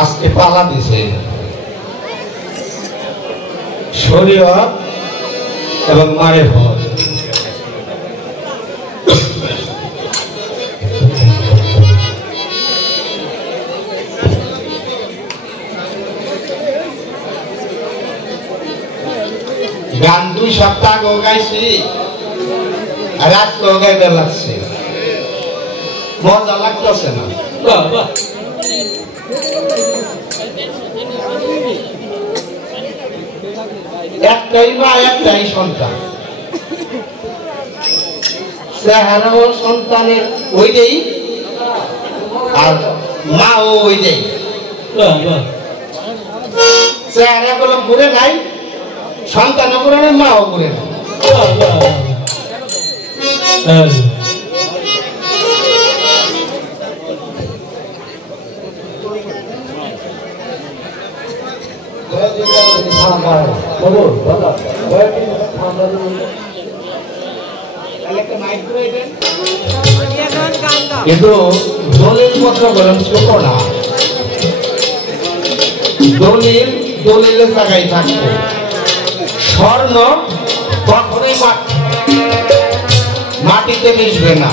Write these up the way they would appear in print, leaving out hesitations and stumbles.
আজকে পালা দিছে শরীয়ত এবং মারিফত। গান 2 সপ্তাহ আগে গাইছি আর আজকে গাইতে লাগছে, মজা লাগতেছে না। একটাই মা একটাই সন্তান, চেহারা ও সন্তানের ওইটাই আর মা ও ওইটাই। চেহারা গুলো ঘুরে নাই, সন্তানও ঘুরে নাই, মাও ঘুরে নাই। কিন্তু দলিল পত্র বলেন না, দলিলের জায়গায় থাকবে। স্বর্ণ কখনোই মাটিতে মিশবে না।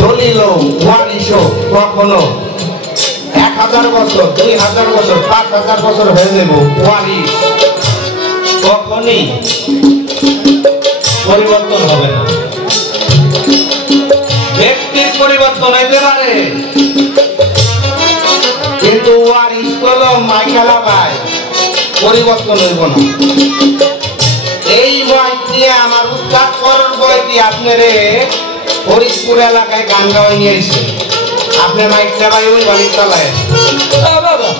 দলিল ওয়ারিশ কখনো 1000 বছর 2000 বছর 5000 বছর হয়ে যাবে, ওয়ারিশ কখনই পরিবর্তন হবে না। ব্যক্তির পরিবর্তন হইতে পারে, কিন্তু ওয়ারিশ হলো মাইকেলা ভাই, পরিবর্তন হইব না। এই বই দিয়ে আমার উস্তাদ করণ বই দিয়ে আপনারে ফরিদপুর এলাকায় গান গাওয়াই নিয়ে এসে আপনি মাইকটা ভাই ওই বাড়ি চালায়। বাবা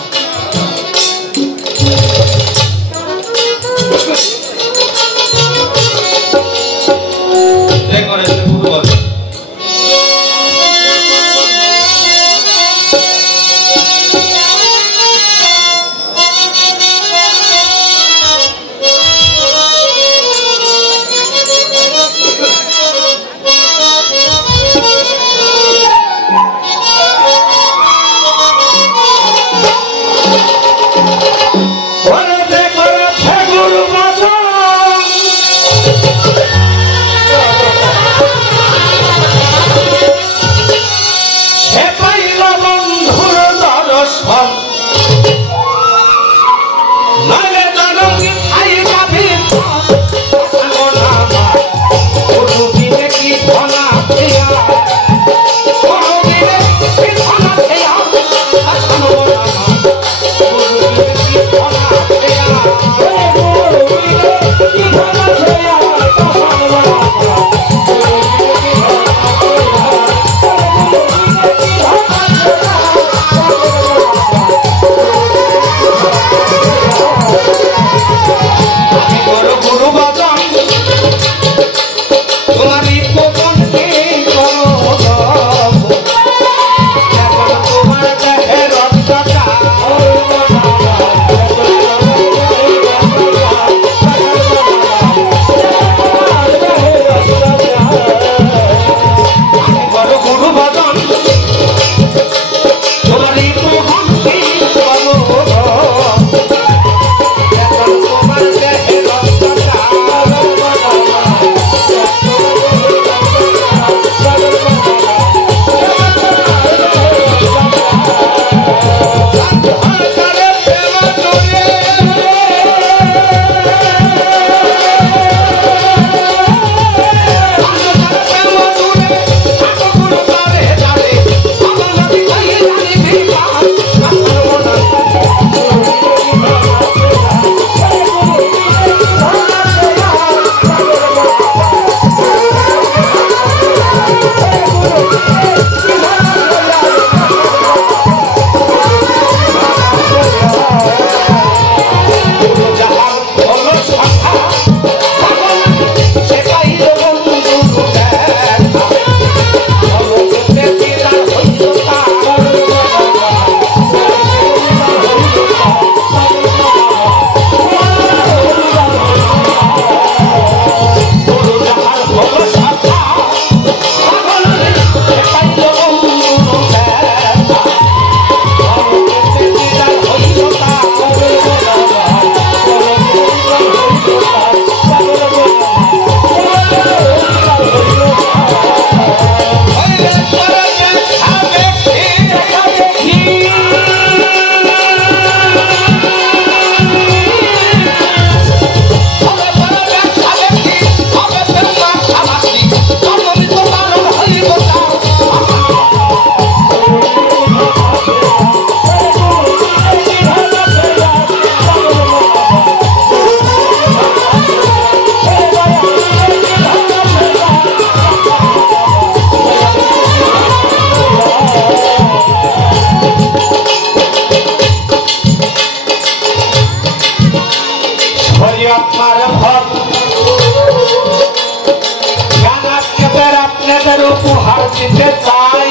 উপহার দিতে চাই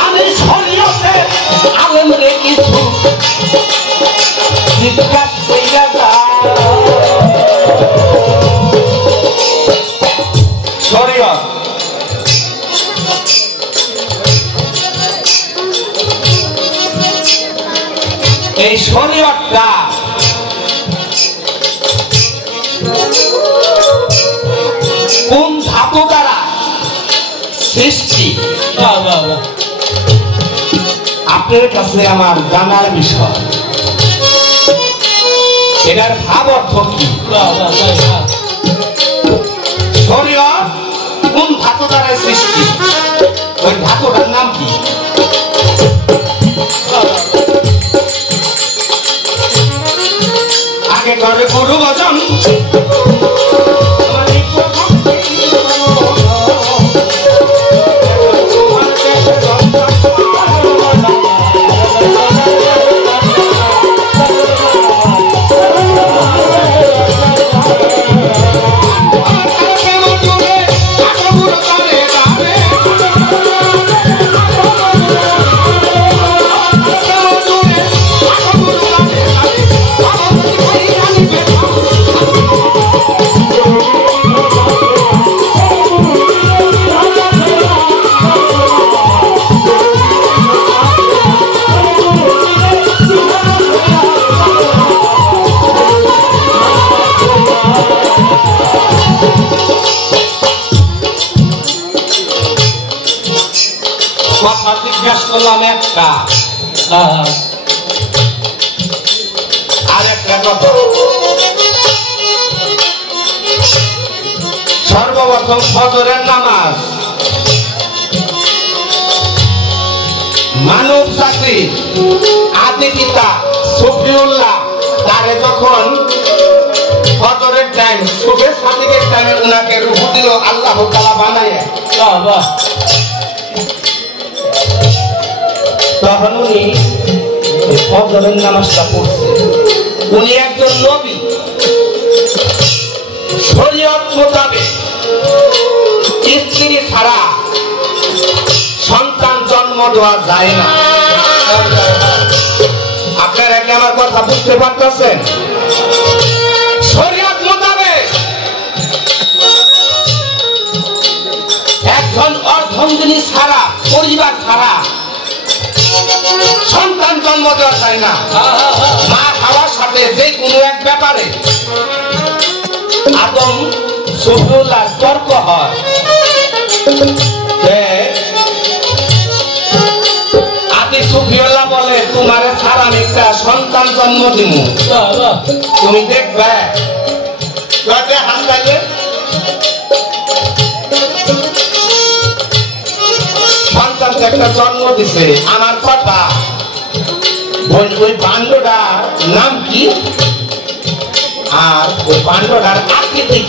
আমি শরীয়তে আলেম রে কিছু জিজ্ঞাস কইরা শরীয়ত এই শরীয়তটা কোন ধাতু দ্বারা সৃষ্টি আপনার কাছে আমার জানার বিষয় এটার ভাব অর্থ কি শরীয়ত কোন ধাতু দ্বারা সৃষ্টি ওই ধাতুটার নাম কি আগে করে গুরু বচন কথা জিজ্ঞাসা করলাম একটা আর একটা কথা সর্বপ্রথম ফজরের নামাজ মানব জাতির আদি পিতা সফিউল্লাহ তারে যখন ফজরের টাইম সুবেহ সাদিকের টাইমে উনাকে রূহ দিল আল্লাহ তাআলা বানায়া তখন উনি ফজরের নামাজটা পড়ছে উনি একজন নবী শরীয়ত মোতাবেক স্ত্রী ছাড়া সন্তান জন্ম দেওয়া যায় না আপনারা কি আমার কথা বুঝতে পারতেছেন শরীয়ত মোতাবেক একজন অর্ধঙ্গিনী ছাড়া পরিবার ছাড়া সন্তান জন্ম দেওয়া যায় না মা খাওয়ার সাথে যে কোনো এক ব্যাপারে আদম সফিউল্লাহ তর্ক হয় আদি সফিউল্লাহ বলে তোমার ছাড়া আমি একটা সন্তান জন্ম দিব তুমি দেখবে হাত সন্তানকে একটা জন্ম দিছে আমার কথা ওই পাণ্ডটার নাম কি আর ওই পাণ্ডটার আকৃতি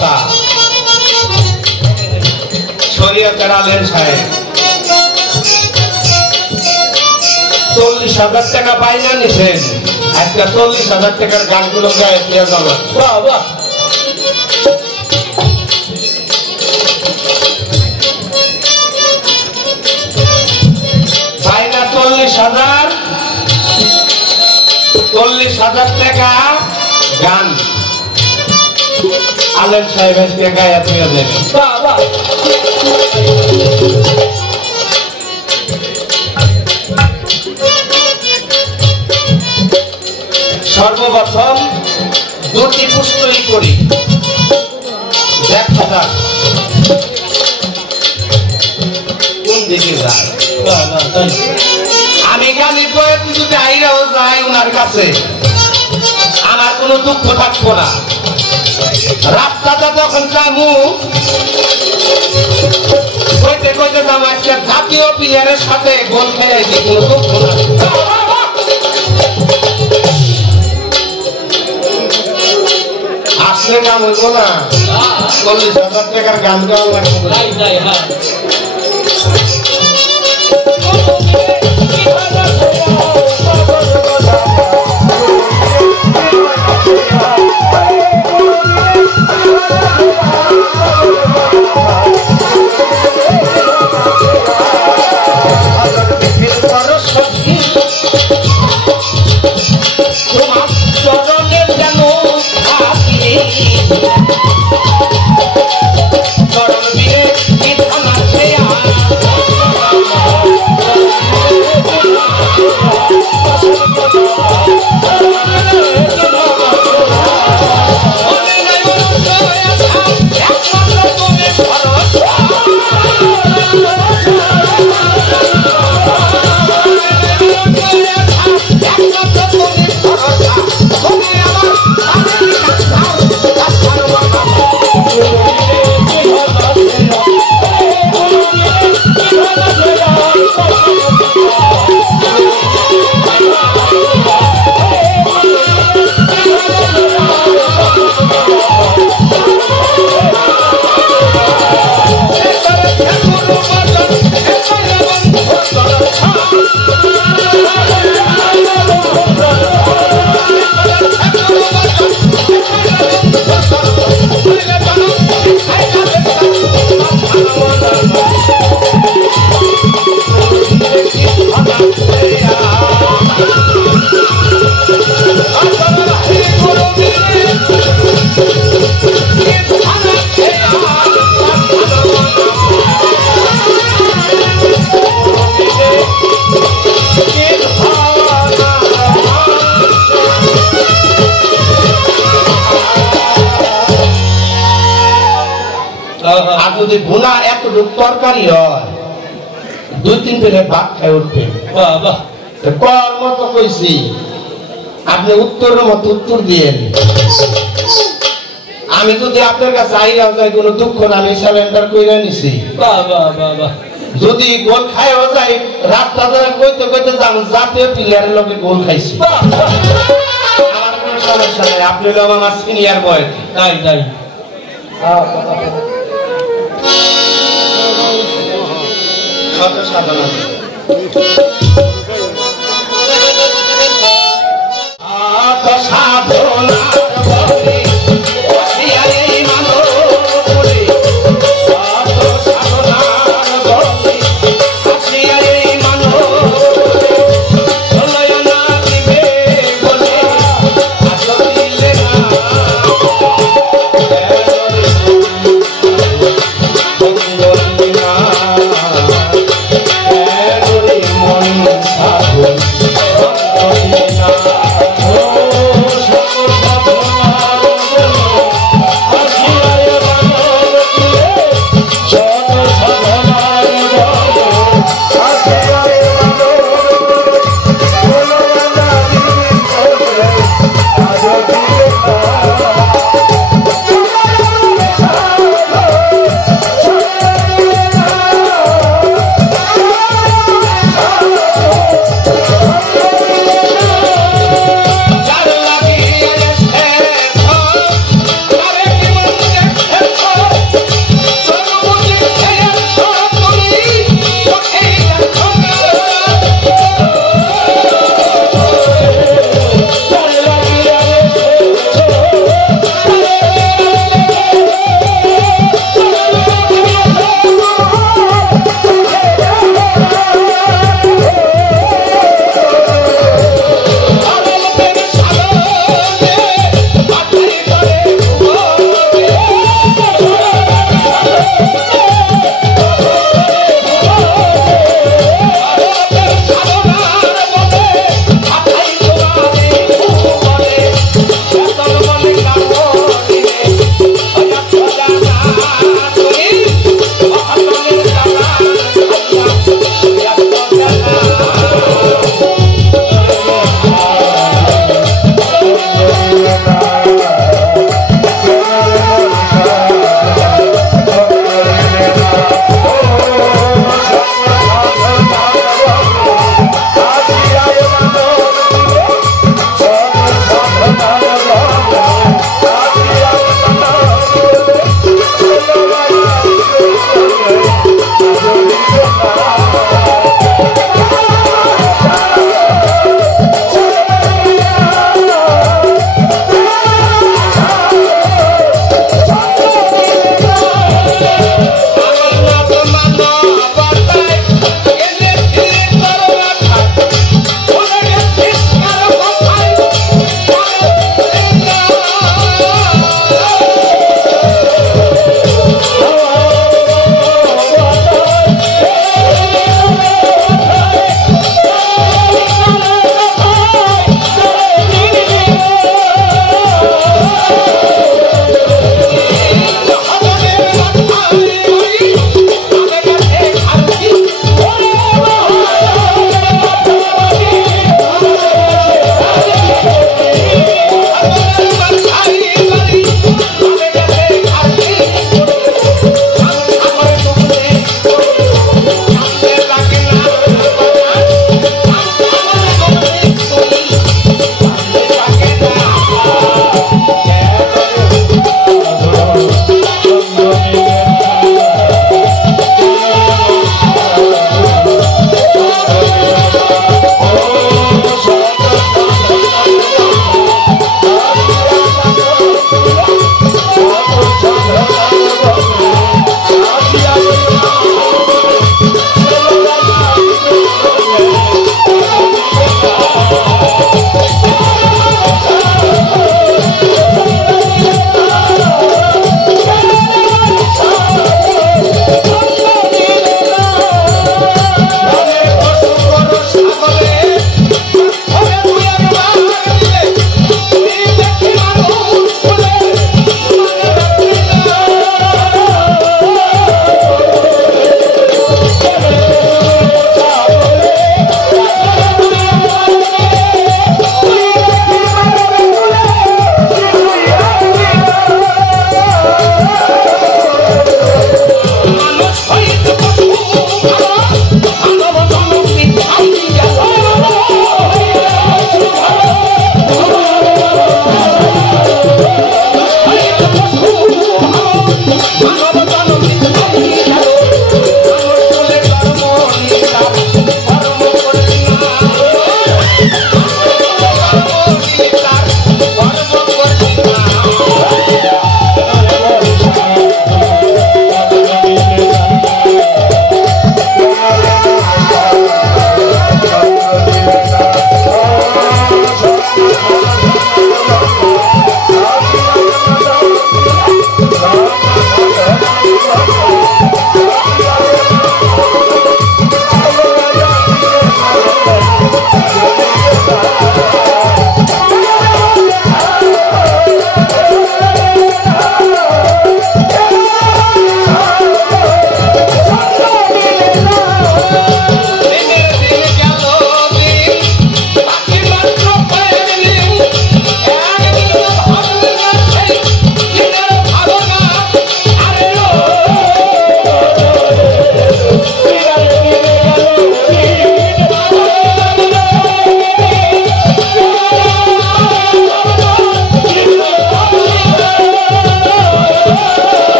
কথা শরীয়তের আলেম সাহেব 40,000 টাকা বাইনা নিছেন আজকে 40,000 টাকার গানগুলো গায়ে দিয়ে যাবে বাবা বাইনা 40,000 টাকা গান আলেম সাহেব আজকে গায়ে দিয়ে দেবে বাবা সর্বপ্রথম দুটি পুস্তকই করি দেখা যাক কোন দিকে যায় আমি গালি করে যদি আইরাও যাই ওনার কাছে আমার কোনো দুঃখ থাকবো না রাস্তাটা যখন যাবো কইতে কইতে যাবো আজকে জাতীয় প্লেয়ারের সাথে গোল খেলেছি কোনো দুঃখ না আসলে গান হইব না 40,000 টাকার গান গাওয়া লাগবে যদি ভুনা এতটুকু তরকারি হয় 2-3 দিনে ভাত খাই উঠবে কর মতো কইছি আপনি উত্তরের মতো উত্তর দিয়েন আমি যদি আপনার কাছে আইরা যাই কোনো দুঃখ না আমি স্যালেন্ডার কইরা নিছি যদি গোল খাইও যাই রাস্তা ধরে কইতে কইতে যান জাতীয় প্লেয়ারের লগে গোল খাইছি আমার কোনো সমস্যা নাই আপনি হলো আমার সিনিয়র বয় তাই তাই কত সাধনা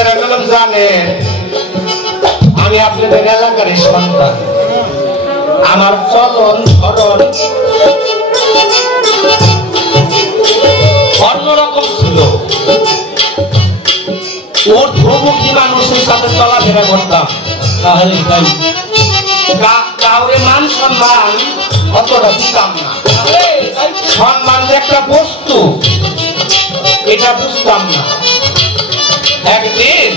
আপনারা গেলাম জানেন আমি আপনাদের এলাকার সন্তান আমার চলন ধরন অন্যরকম ছিল ঊর্ধ্বমুখী মানুষের সাথে চলাফেরা করতাম কাউরে মান সম্মান অতটা দিতাম না সম্মান যে একটা বস্তু এটা বুঝতাম না একদিন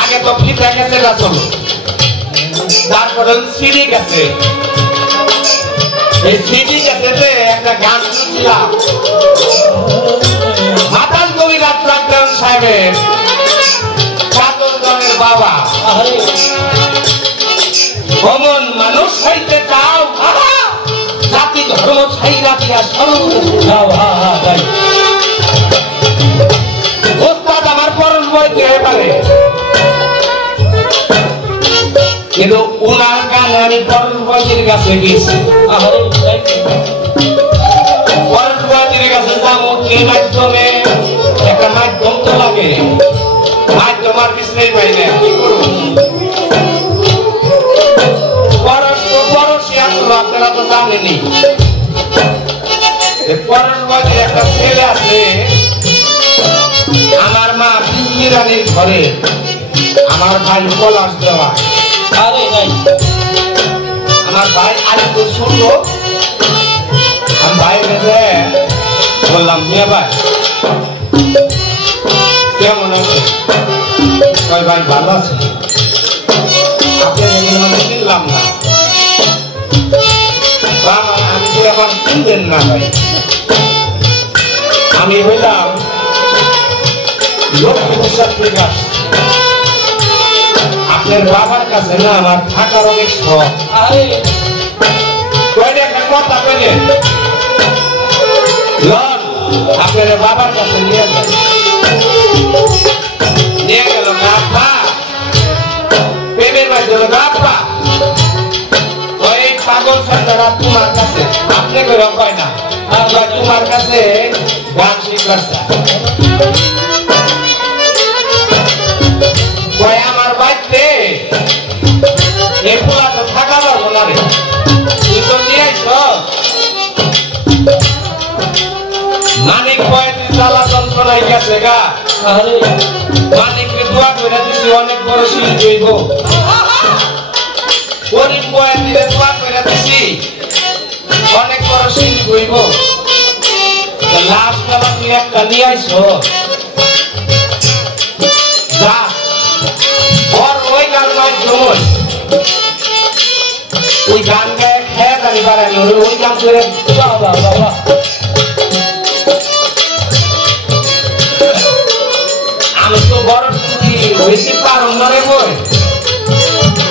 আগে তো ফিতা গেছে চলো তারপরে সিঁড়ি গেছে এই সিঁড়ি গেছে একটা গান শুনছিলাম মাতাল কবি রাত্রাগ্রাম সাহেবের চাদরগণের বাবা অমন মানুষ হইতে চাও জাতি ধর্ম ছাইরা দিয়া ওস্তাদ আমার পরশ বইতে পারে কিন্তু উনার গান আমি পরশ বইয়ের কাছে গেছি পরশ বইয়ের কাছে যাবো কি মাধ্যমে একটা মাধ্যম তো লাগে মাধ্যম আর কিছুই পাই না কি করবো পরশ তো পরশই আসলো আপনারা তো জানেনি পরশ বইয়ের একটা ছেলে আছে আমার মা বিজলিরানির ঘরে আমার ভাই পলাশ দেওয়া আমার ভাই আরেকটু শুনলো আমি ভাই বললাম মেয়ে ভাই কেমন আছে কয় ভাই ভালো আছে আপনার চিনলাম না আমি তো এখন চিনবেন না ভাই আমি হইলাম লক্ষ্মী প্রসাদ বিকাশ আপনার বাবার কাছে না আমার থাকার অনেক শখ একটা কথা বলেন আপনার বাবার কাছে নিয়ে যান নিয়ে গেল গাপা প্রেমের মাধ্যমে গাপা ওই পাগল সন্তানরা তোমার কাছে আপনি করে কয় না তোমার কাছে গান শিখবার আমার বাড়িতে এগুলা তো থাকা পারবো না রে তুই তো নিয়ে আইস মানিক বয়সে জ্বালা যন্ত্রণায় গেছে গা মানিককে দোয়া করে দিছি অনেক বড় শিল্পী হইব গরিব বয়সে দোয়া করে দিছি অনেক বড় শিল্পী হইব লাস্ট বেলা তুই একটা নিয়ে আইস যা ওই গান গায়ে খেয়ে জানি পারেন ওই গান করে আমি তো বড় সুখী বেশি পারুন না রে বই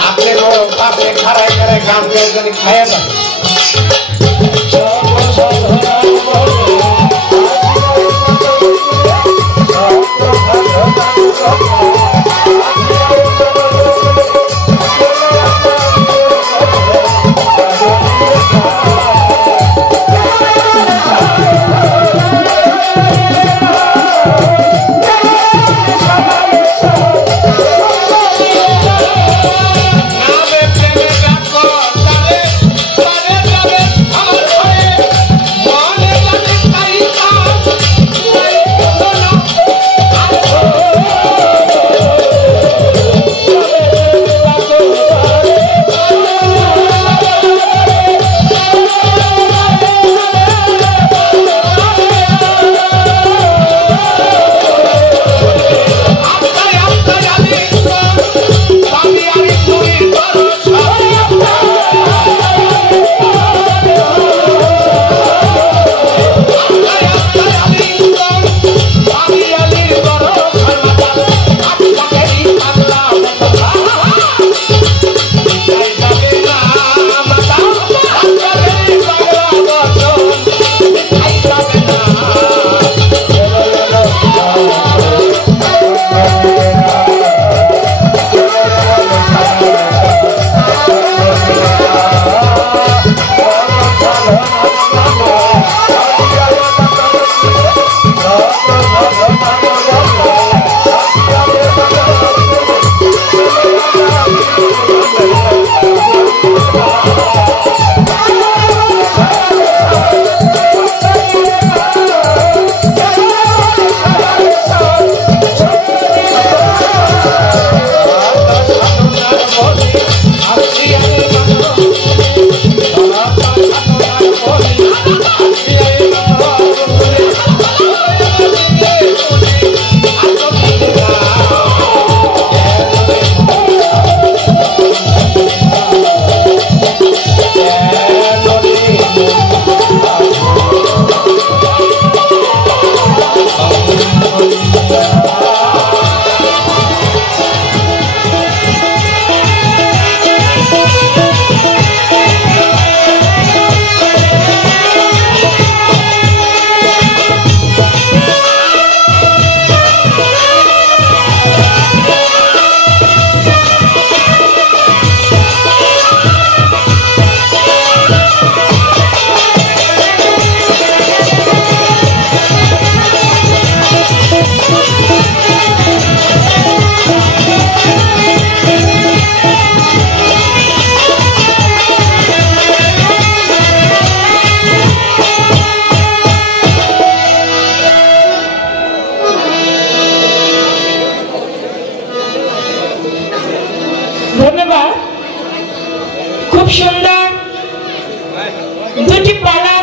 আপনি পাশে খাড়ায় খাড়ায় গান গায়ে জানি খাইয়া যান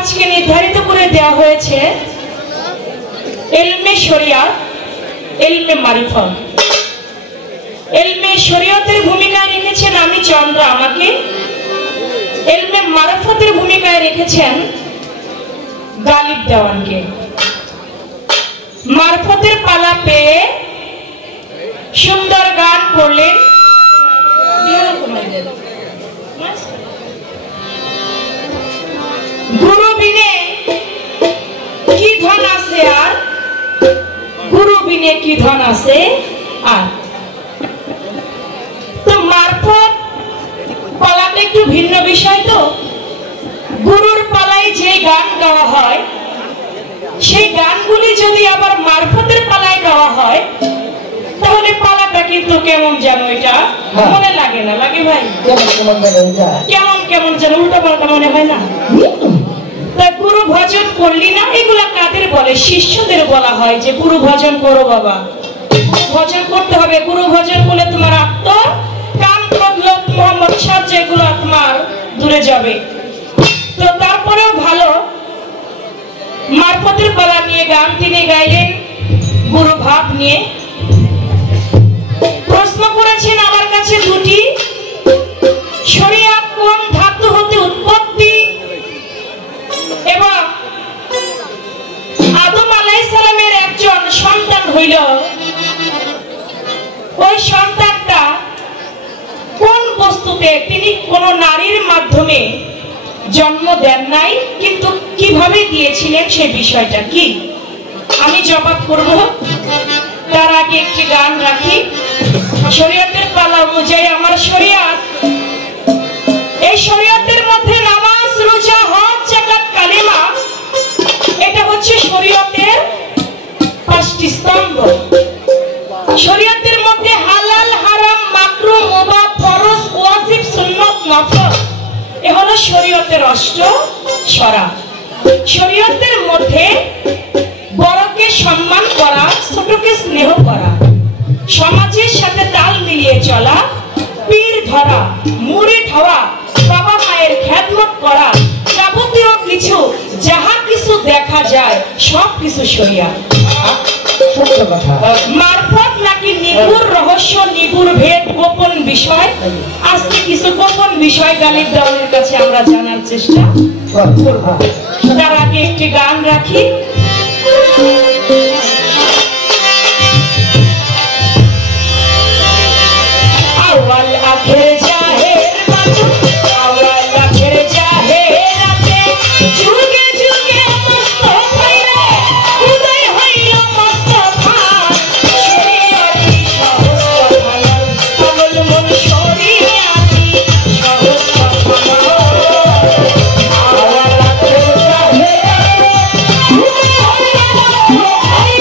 আজকে নির্ধারিত করে দেওয়া হয়েছে ইলমে শরিয়াত, ইলমে মারিফত। ইলমে শরিয়তের ভূমিকায় রেখেছেন আমি চন্দ্র আমাকে, ইলমে মারিফতের ভূমিকায় রেখেছেন গালিব দেওয়ানকে। মারফতের পালা পেয়ে সুন্দর গান করলেন গুরু বিনে কি ধন আছে আর, গুরু বিনে কি ধন আছে আর। তো মারফত পালাটা একটু ভিন্ন বিষয়। তো গুরুর পালায় যে গান গাওয়া হয় সেই গানগুলি যদি আবার মারফতের পালায় গাওয়া হয় তাহলে পালাটা কিন্তু কেমন যেন এটা মনে লাগে না, লাগে ভাই? কেমন কেমন যেন উল্টো পাল্টা মনে হয় না? তা গুরু ভজন করলি না, এগুলা কাদের বলে? শিষ্যদের বলা হয় যে গুরু ভজন করো বাবা, ভজন করতে হবে। গুরু ভজন করলে তোমার আত্ম কাম ক্রোধ লোভ মোহ মৎসর যেগুলো তোমার দূরে যাবে। তো তারপরেও ভালো মারফতের পালা নিয়ে গান তিনি গাইলেন গুরু ভাব নিয়ে। প্রশ্ন করেছেন আমার কাছে দুটি, শরিয়াত কোন ধাতু হতে উৎপত্তি এবং আদম আলাইহিস সালামের একজন সন্তান হইল, ওই সন্তানটা কোন বস্তুতে? তিনি কোন নারীর মাধ্যমে জন্ম দেন নাই, কিন্তু কিভাবে দিয়েছিলেন সে বিষয়টা কি আমি জবাব করব। তার আগে একটি গান রাখি। শরিয়তের পালা অনুযায়ী আমার শরিয়ত, এই শরিয়তের মধ্যে নামাজ রোজা হজ যাকাত কালেমা এটা হচ্ছে শরিয়তের 5টি স্তম্ভ। শরিয়তের মধ্যে হালাল হারাম মাকরুহ মুবাহ ফরজ ওয়াজিব সুন্নাত নফল এ হলো শরিয়তের অষ্ট সরা। শরিয়তের মধ্যে বড়কে সম্মান করা, ছোটকে স্নেহ করা, সমাজের সাথে তাল মিলিয়ে চলা, পীর ধরা, মুরিদ হওয়া, বাবা মায়ের খেদমত করা, যাবতীয় কিছু যাহা কিছু দেখা যায় সব কিছু শরিয়ত। মারফত নাকি নিগুড় রহস্য, নিগুড় ভেদ, গোপন বিষয়। আজকে কিছু গোপন বিষয় গালিব দেওয়ানের কাছে আমরা জানার চেষ্টা করব। তার আগে একটি গান রাখি। আওয়াল আখের জাহের বাতু, আওয়াল আখের জাহের রাতে, যুগে যুগে মুস্তাফাইরে উদয় হইল মুস্তাফা। শরিয়তি সহজ কথা নয়, পাগল মন শরিয়তি সহজ কথা নয়। আওয়াল আখের জাহের রাতে, যুগে যুগে মুস্তাফাইরে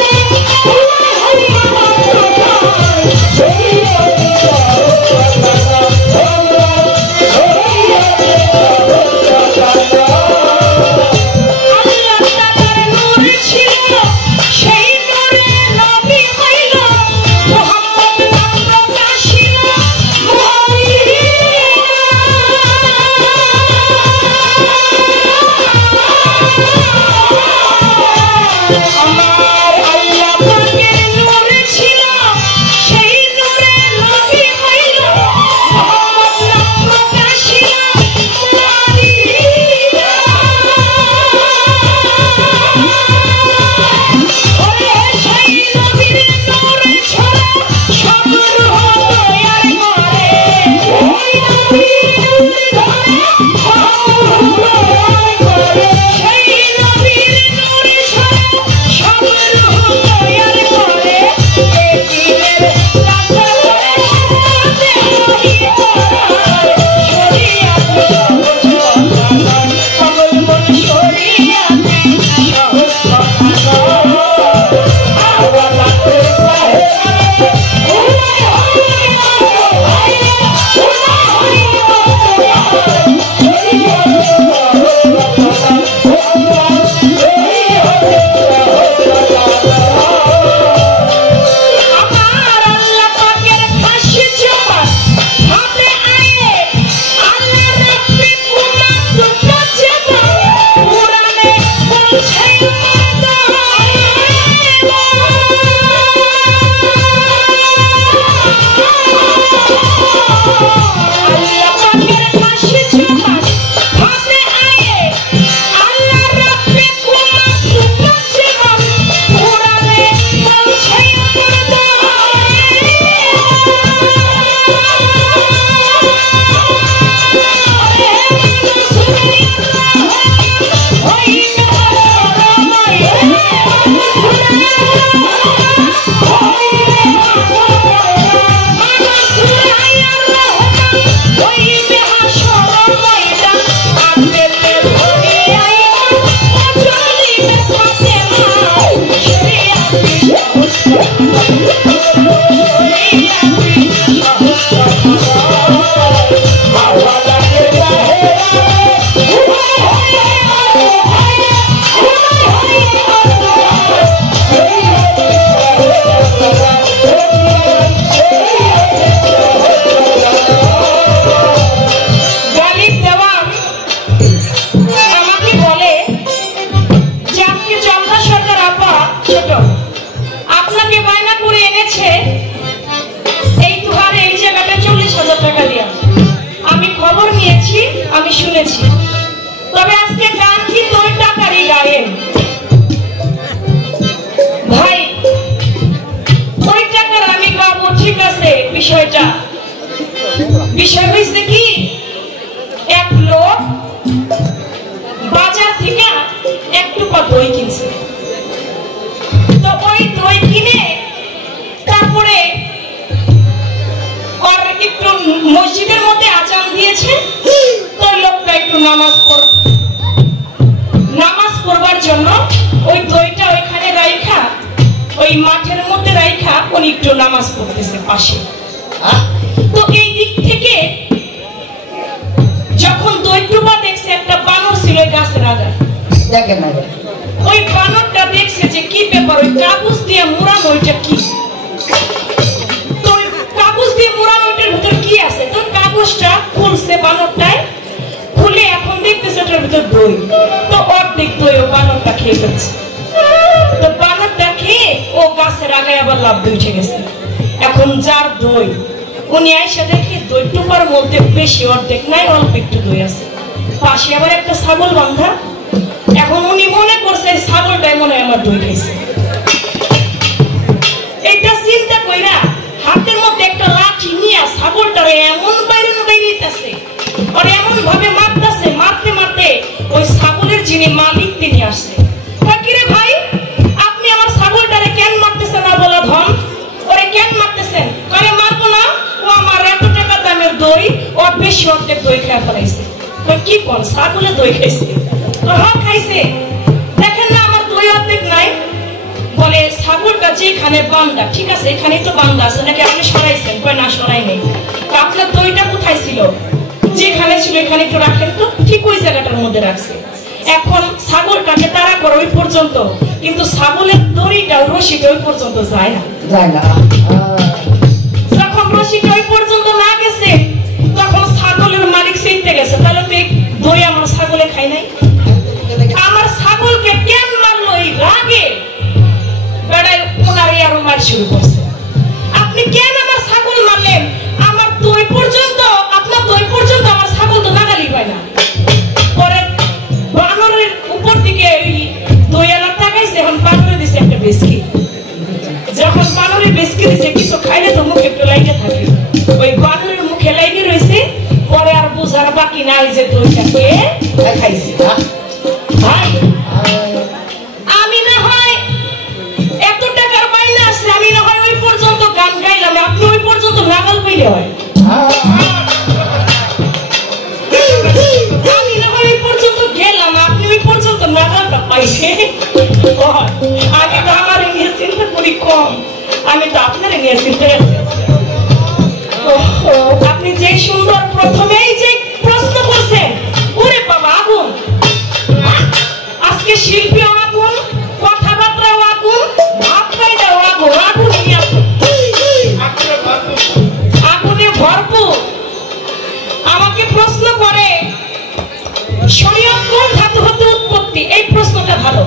বিষয়টা। বিষয় হয়েছে কি, এক লোক বাজার থেকে এক টুপা দই কিনছে। তো ওই দই কিনে তারপরে আর একটু মসজিদের মধ্যে আজান দিয়েছে, তো লোকটা একটু নামাজ পড়বার জন্য ওই দইটা ওইখানে রাইখা, ওই মাঠের মধ্যে রাইখা উনি একটু নামাজ পড়তেছে পাশে। তো এই দিক থেকে যখন দই টুপা দেখছে, একটা বানর ছিল ওই গাছের আগায়, দেখেন না ওই বানরটা দেখছে যে কি ব্যাপার, ওই কাগজ দিয়ে মোড়ানো ওইটা কি, তো কাগজ দিয়ে মোড়ানো ওইটার ভিতর কি আছে। তো কাগজটা খুলছে বানরটায়, খুলে এখন দেখতেছে ওটার ভিতর দই। তো অর্ধেক দই ও বানরটা খেয়ে ফেলছে। তো বানরটা খেয়ে ও গাছের আগায় আবার লাফ দিয়ে উঠে গেছে। এখন যার দই, উনি আইসা দেখে দই টুপার মধ্যে বেশি অর্ধেক নাই, অল্প একটু দই আছে, পাশে আবার একটা ছাগল বাঁধা। এখন উনি মনে করছে ছাগলটাই মনে হয় আমার দই খাইছে। এটা চিন্তা কইরা হাতের মধ্যে একটা লাঠি নিয়ে ছাগলটারে এমন বাইরেছে, আর এমন ভাবে মারতেছে, মারতে মারতে ওই ছাগলের যিনি মালিক তিনি আসছে। কিরে ভাই, আপনি আমার ছাগলটারে কেন মারতেছেন না বলা ধন, ওরে কেন মারতেছেন? আরে মারবো না, ও আমার এত টাকা দামের দই, ওর বেশি অর্ধেক দই খেয়ে ফেলাইছে। কি কোন ছাগলে দই খাইছে? হ্যাঁ খাইছে, দেখেন না আমার দই অর্ধেক নাই। বলে ছাগলটা যেখানে বান্দা, ঠিক আছে এখানেই তো বান্দা আছে নাকি, আপনি সরাইছেন? কয় না সরাই নেই। আপনার দইটা কোথায় ছিল? যেখানে ছিল এখানে একটু রাখেন তো। ঠিক ওই জায়গাটার মধ্যে রাখছে। এখন ছাগলটাকে তাড়া করে ওই পর্যন্ত, কিন্তু ছাগলের দড়িটা রশিটা ওই পর্যন্ত যায় না। যখন রশিটা ওই পর্যন্ত না গেছে, তখন ছাগলের মালিক চিনতে গেছে, তাহলে তো দই আমার ছাগলে খাই নাই, আমার ছাগলকে কেন মারলো? এই রাগে বেড়ায় ওনারে আরো মার শুরু করছে। আপনি কেন আমার ছাগল মারলেন? আমার দই পর্যন্ত, আপনার দই পর্যন্ত আমার ছাগল তো নাগালি পায় না। পরে বানরের উপর দিকে ওই দইয়ালা তাকাইছে, এখন বানরে দিছে একটা বিস্কিট। যখন বানরে বিস্কিট দিছে, কিছু খাইলে তো মুখে একটু লাইগে থাকে, ওই বানরের মুখে লাইগে রয়েছে। পরে আর বোঝার বাকি নাই যে দইটাকে খাইছে। ভাই, আমি না হয় এত টাকার বাইনা আছে, আমি না হয় ওই পর্যন্ত গান গাইলাম, আপনি ওই পর্যন্ত নাগাল পাইলে হয়। আমি না হয় ওই পর্যন্ত গেলাম, আপনি ওই পর্যন্ত নাগালটা পাইছে। আমি তো আমার নিয়ে চিন্তা করি কম, আমি তো আপনার নিয়ে চিন্তা আছি। আপনি যে সুন্দর প্রথমেই যে প্রশ্ন করছেন, ওরে বাবা আগুন, আজকে শিল্পীও আগুন, কথাবার্তাও আগুন, ভাবটাও আগুন, আগুনই আগুন, আগুনে ভরপুর। আমাকে প্রশ্ন করে শরীয়ত কোন ধাতু হতে উৎপত্তি, এই প্রশ্নটা ভালো।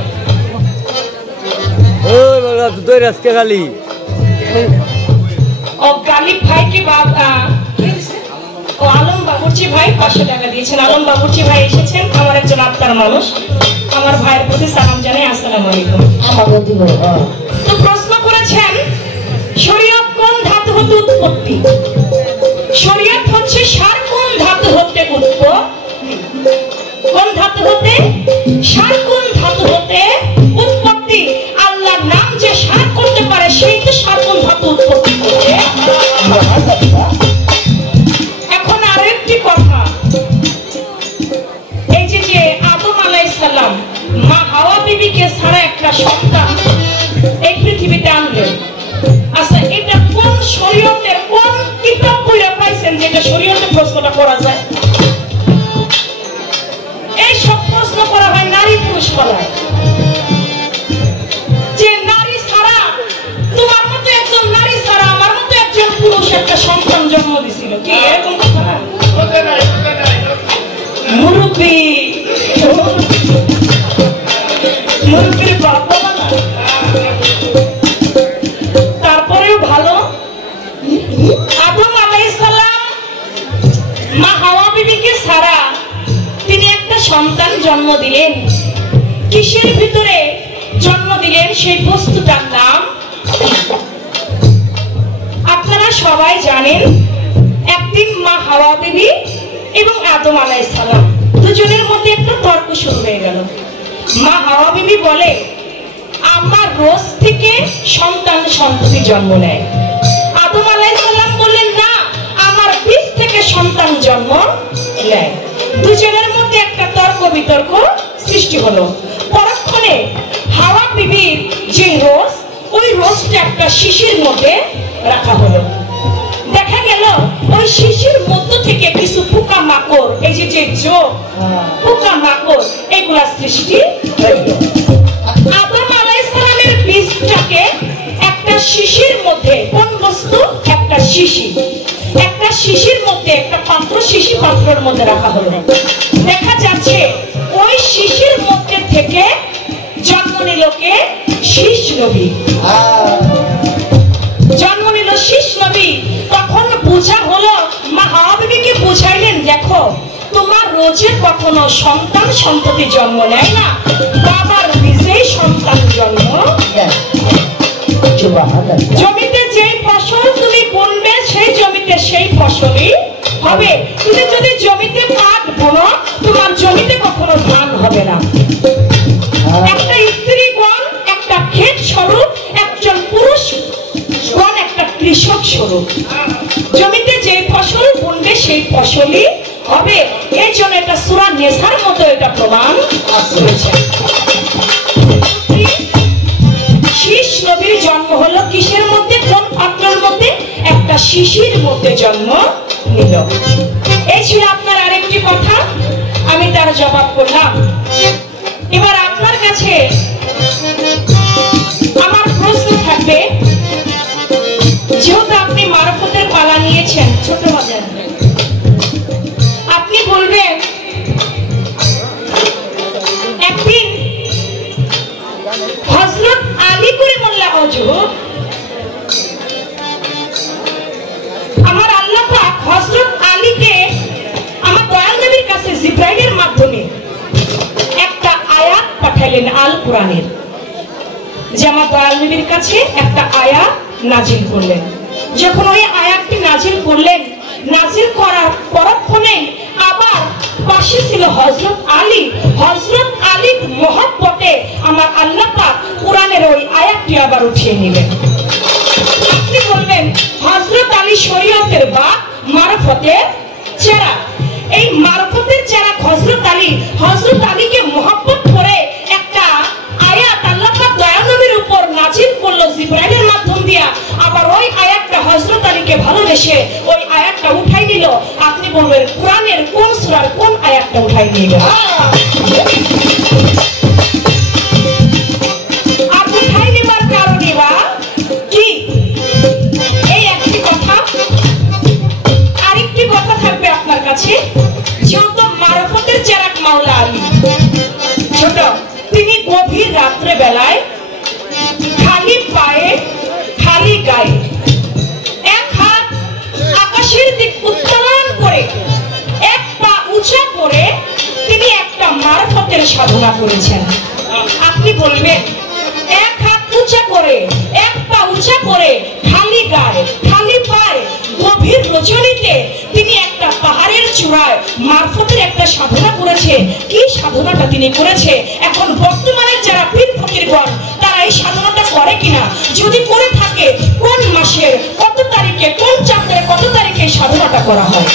গালিব ভাইকে আলম বাবুর্চি ভাই 500 টাকা দিয়েছেন। আলম বাবুর্চি ভাই এসেছেন, আমার একজন আত্মার মানুষ, আমার ভাইয়ের প্রতি সালাম জানাই, আসসালামু আলাইকুম। তো প্রশ্ন করেছেন শরীয়ত কোন ধাতু হতে উৎপত্তি। শরীয়ত হচ্ছে সার কোন ধাতু হতে উৎপত্তি, কোন ধাতু হতে, সার কোন ধাতু হতে উৎপত্তি। আল্লাহর নাম যে সার করতে পারে, সেই তো সার কোন ধাতু উৎপত্তি করবে। এখন আরো একটি কথা, এই যে আদম আলাইহিস সালাম মা হাওয়া বিবিকে ছাড়া একটা সন্তান এই পৃথিবীতে আনলেন। আচ্ছা, এটা কোন শরীয়তের কোন কিতাব পড়ে পাইছেন যেটা শরীয়তে প্রশ্নটা করা যায়? এই সব প্রশ্ন করা হয় নারী পুরুষ পালায়, যে নারী ছাড়া, তোমার মতো একজন নারী ছাড়া আমার মতো একজন পুরুষ একটা সন্তান জন্ম দিছিল, কি এরকম কথা না? মুরব্বী, মুরব্বীর বাবা না, তারপরেও ভালো। আদম আলাইহিস সালাম মা হাওয়া বিবিকে ছাড়া তিনি একটা সন্তান জন্ম দিলেন। কিসের ভিতরে জন্ম দিলেন সেই বস্তুটার নাম আপনারা আপনারা সবাই জানেন একদিন মা হাওয়া বিবি এবং আদম আলাইহিস সালাম দুজনের মধ্যে একটা তর্ক শুরু হয়ে গেল। মা হাওয়া বিবি বলে, আমার রোজ থেকে সন্তান সন্ততি জন্ম নেয়। আদম আলাইহিস সালাম বললেন, না, আমার বীজ থেকে সন্তান জন্ম নেয়। দুজনের মধ্যে একটা তর্ক বিতর্ক সৃষ্টি হলো। পরক্ষণে হাওয়া বিবির যে রোজ, ওই রোজটা একটা শিশির মধ্যে রাখা হলো। দেখা গেল ওই শিশির মধ্য থেকে কিছু পোকা মাকড়, এই যে যোগ পোকা মাকড়, এগুলা সৃষ্টি হইল। আদম আলাইহিস সালামের বীজটাকে একটা শিশির মধ্যে, কোন বস্তু? একটা শিশির, একটা শিশির মধ্যে, একটা পাত্র, শিশি পাত্রের মধ্যে রাখা হলো। দেখা যাচ্ছে ওই শিশির মধ্যে থেকে জন্ম নিল কে? শীষ নবী। জন্ম নিল শীষ নবী। তখন বোঝা হলো, মা হাওয়া বিবিকে বুঝাইলেন, দেখো তোমার রোজে কখনো সন্তান সন্ততি জন্ম নেয় না, বাবার বীজেই সন্তান জন্ম নেয়। জমিতে যে ফসল তুমি বুনবে সেই জমিতে সেই ফসলই হবে। তুমি যদি জমিতে পাট বুনো, তোমার জমিতে কখনো ধান হবে না। একটা স্ত্রীগণ একটা ক্ষেত স্বরূপ, একজন পুরুষগণ একটা কৃষক স্বরূপ। জমিতে যে ফসল বুনবে সেই ফসলই হবে। এই জন্য এটা সূরা নেসার মতো এটা প্রমাণ করেছে। শীষ নবীর জন্ম হলো কিসের মধ্যে? কোন পাত্রের মধ্যে? একটা শিশির মধ্যে জন্ম নিল। এই ছিল আপনার আরেকটি কথা, আমি তার জবাব করলাম। এবার আপনার কাছে আমার প্রশ্ন থাকবে, যেহেতু আপনি মারফতের পালা নিয়েছেন, ছোট বাজার, আপনি বলবেন একদিন হযরত আলী করিমুল্লাহ ওয়াজহু, আমার আল্লাহ পাক হযরত আলীকে আমার দয়াল নবীর কাছে জিবরাইলের মাধ্যমে একটা আয়াত পাঠাইলেন আল কোরআনের, যে আমার দয়াল নবীর কাছে একটা আয়াত নাজিল করলেন। যখন ওই আয়াতটি নাজিল করলেন, নাজিল করার পরক্ষণে আবার পাশে ছিল হযরত আলী। হযরত আলীর মহব্বতে আমার আল্লাহ পাক কোরআনের ওই আয়াতটি আবার উঠিয়ে নিলেন। আপনি বলবেন হযরত আলী শরীয়তের বাপ, মারফতের চেরা। এই মারফতের চেরা হযরত আলীকে মহব্বত করে একটা আয়াত আল্লাহ পাক দয়াল নবীর উপর নাজিল করলো জিবরাইলের মাধ্যম দিয়া। আবার ওই আয়াতটা হযরত আলীকে ভালোবেসে ওই আয়াতটা উঠাই নিল। আপনি বলবেন কোরআনের কোন সূরার কোন আয়াতটা উঠাই নিয়ে গেল? আর উঠাই নেবার কারণে বা কি? এই একটি কথা। আরেকটি কথা থাকবে আপনার কাছে, যেহেতু মারফতের চেরাক মাওলা আলী ছোট, তিনি গভীর রাত্রে বেলায় খালি পায়ে খালি গায়ে এক হাত আকাশের দিক উত্তোলন করে এক পা উঁচা করে তিনি একটা মারফতের সাধনা করেছেন। আপনি বলবেন এক হাত উঁচা করে, এক পা উঁচা করে, খালি গায়ে খালি পায়ে গভীর রজনীতে তিনি একটা পাহাড়ের চূড়ায় মারফতের একটা সাধনা করেছে। কি সাধনাটা তিনি করেছে? এখন বর্তমানে যারা পীর ফকিরগণ তারা এই সাধনাটা করে কিনা, যদি করে থাকে কোন মাসের কত তারিখে, কোন চাঁদের কত তারিখে এই সাধনাটা করা হয়?